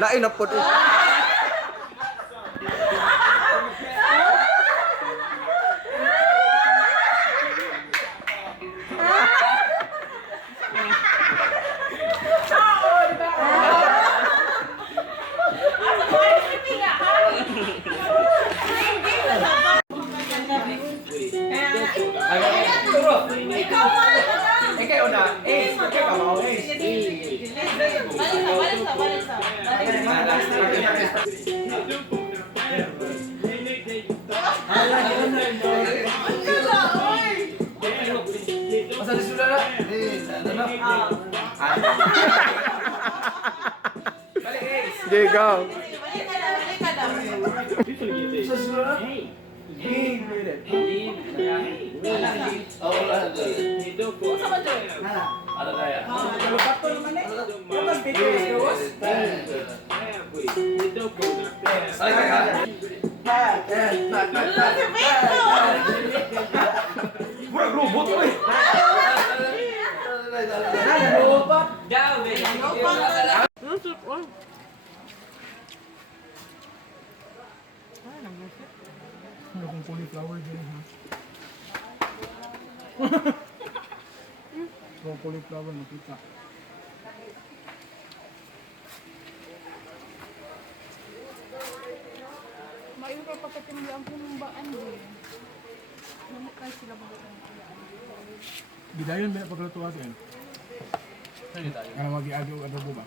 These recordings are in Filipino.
Lain na po. There you go. Ano kung cauliflower din ha? Kung cauliflower makita. Maayong pa pagkatimbihan ko ng baan din. Namukay sila magandang kayaan. Gidayon ba pagluto atin? Ano mag-i-adobo ba?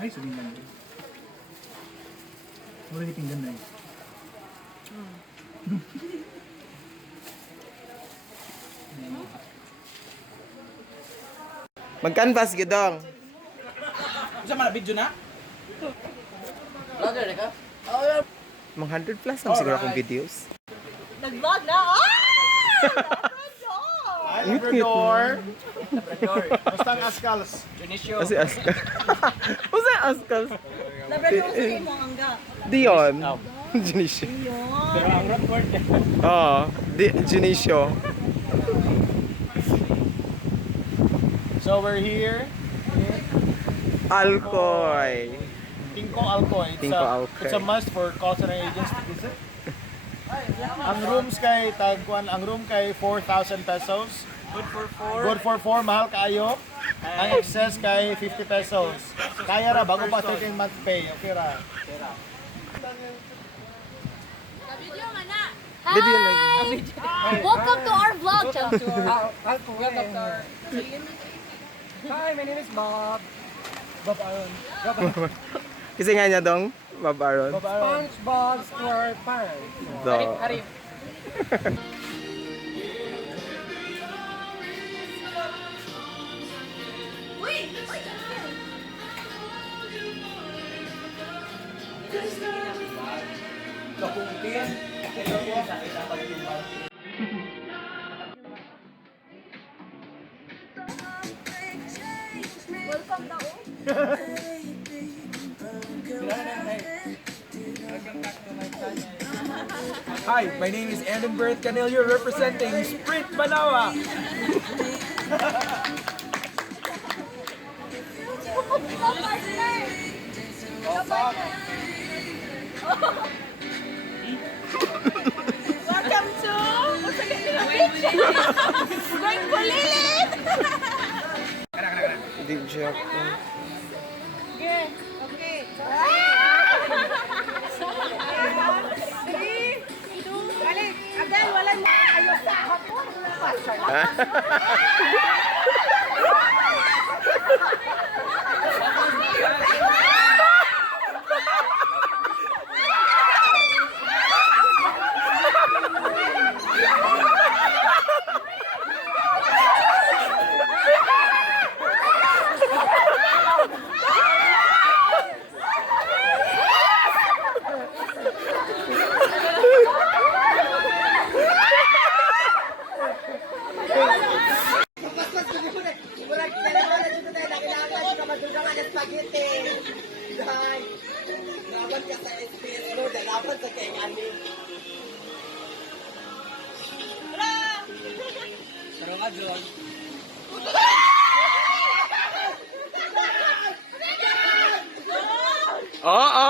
Ay, sabihin lang din. Wala di pinggan na eh. Mag-canvas gidong. Isa man na video na? Vlogger ka? Mga 100 plus ang siguro akong videos. Nag-vlog na! Ah! Hi, Labrador! Labrador. Basta ang Ascals. Junicio. Kasi Askal. Usa Askal. Labrador sa mo hangga. Dion. Junicio. Pero ang record eh. Oo. Junicio. So we're here. Alcoy. Tingko Alcoy. Tingko Alcoy. It's a must for call center agents to visit. Ang rooms kay tagkuan, ang room kay 4,000 pesos. Good for 4. Good for 4, mahal kaayo. Ang excess kay 50 pesos. Kaya ra bago pa 13 month pay. Okay ra. Video lagi. Welcome to our vlog, Chang. Welcome to our... Hi, my name is Bob. Bob Aaron. Kasi nga niya dong, Bob Aaron. Bob Aaron. SpongeBob SquarePants. Do. Arif. Welcome na Hi, my name is Annenberth Canelio representing Sprint Banawa. Welcome to... What's again nila? Going Bulilit! Hindi joke. Okay. Okay. 3, 2, balik. Abdel, wala na. Ayos sa hapon. drone. Oo.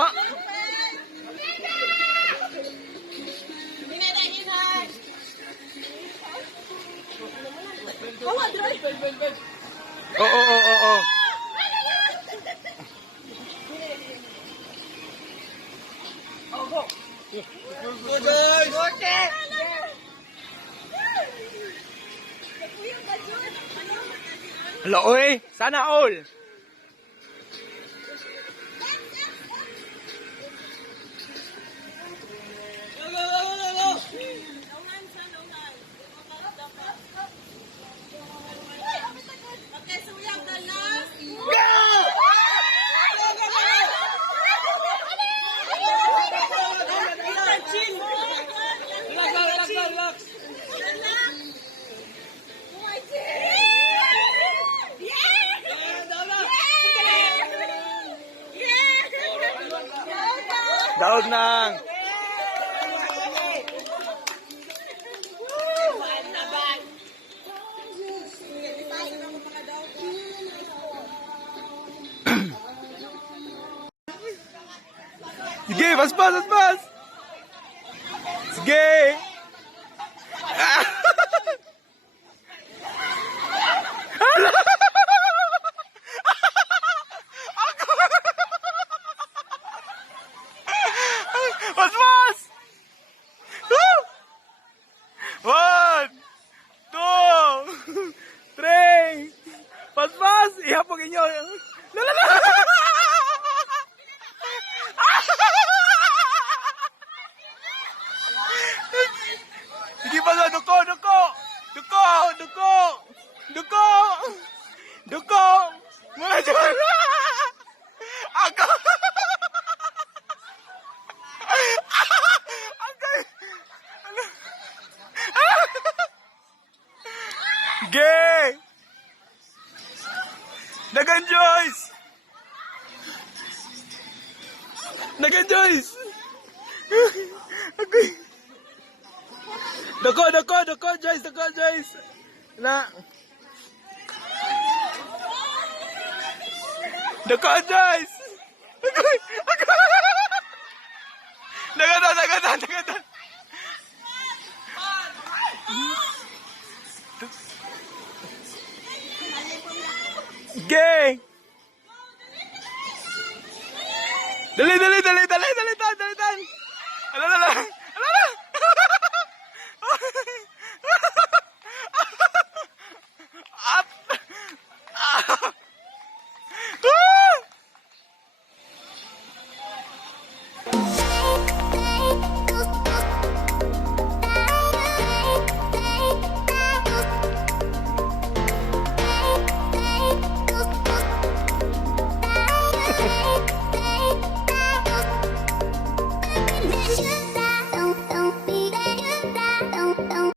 Oo. Hala, oy. Sana all. Okay, so we have the last. Relax. Daog nang. Sige, pas. Sige. Pas. Woo! 1, 2, 3. Pas. Ihapog inyo. La. Sige pa sa duko. Mula dyan. Ako. Gay! Nagan Joyce! Dako, Joyce! Na! Dako, Joyce! Nagatan! Gay! Dali!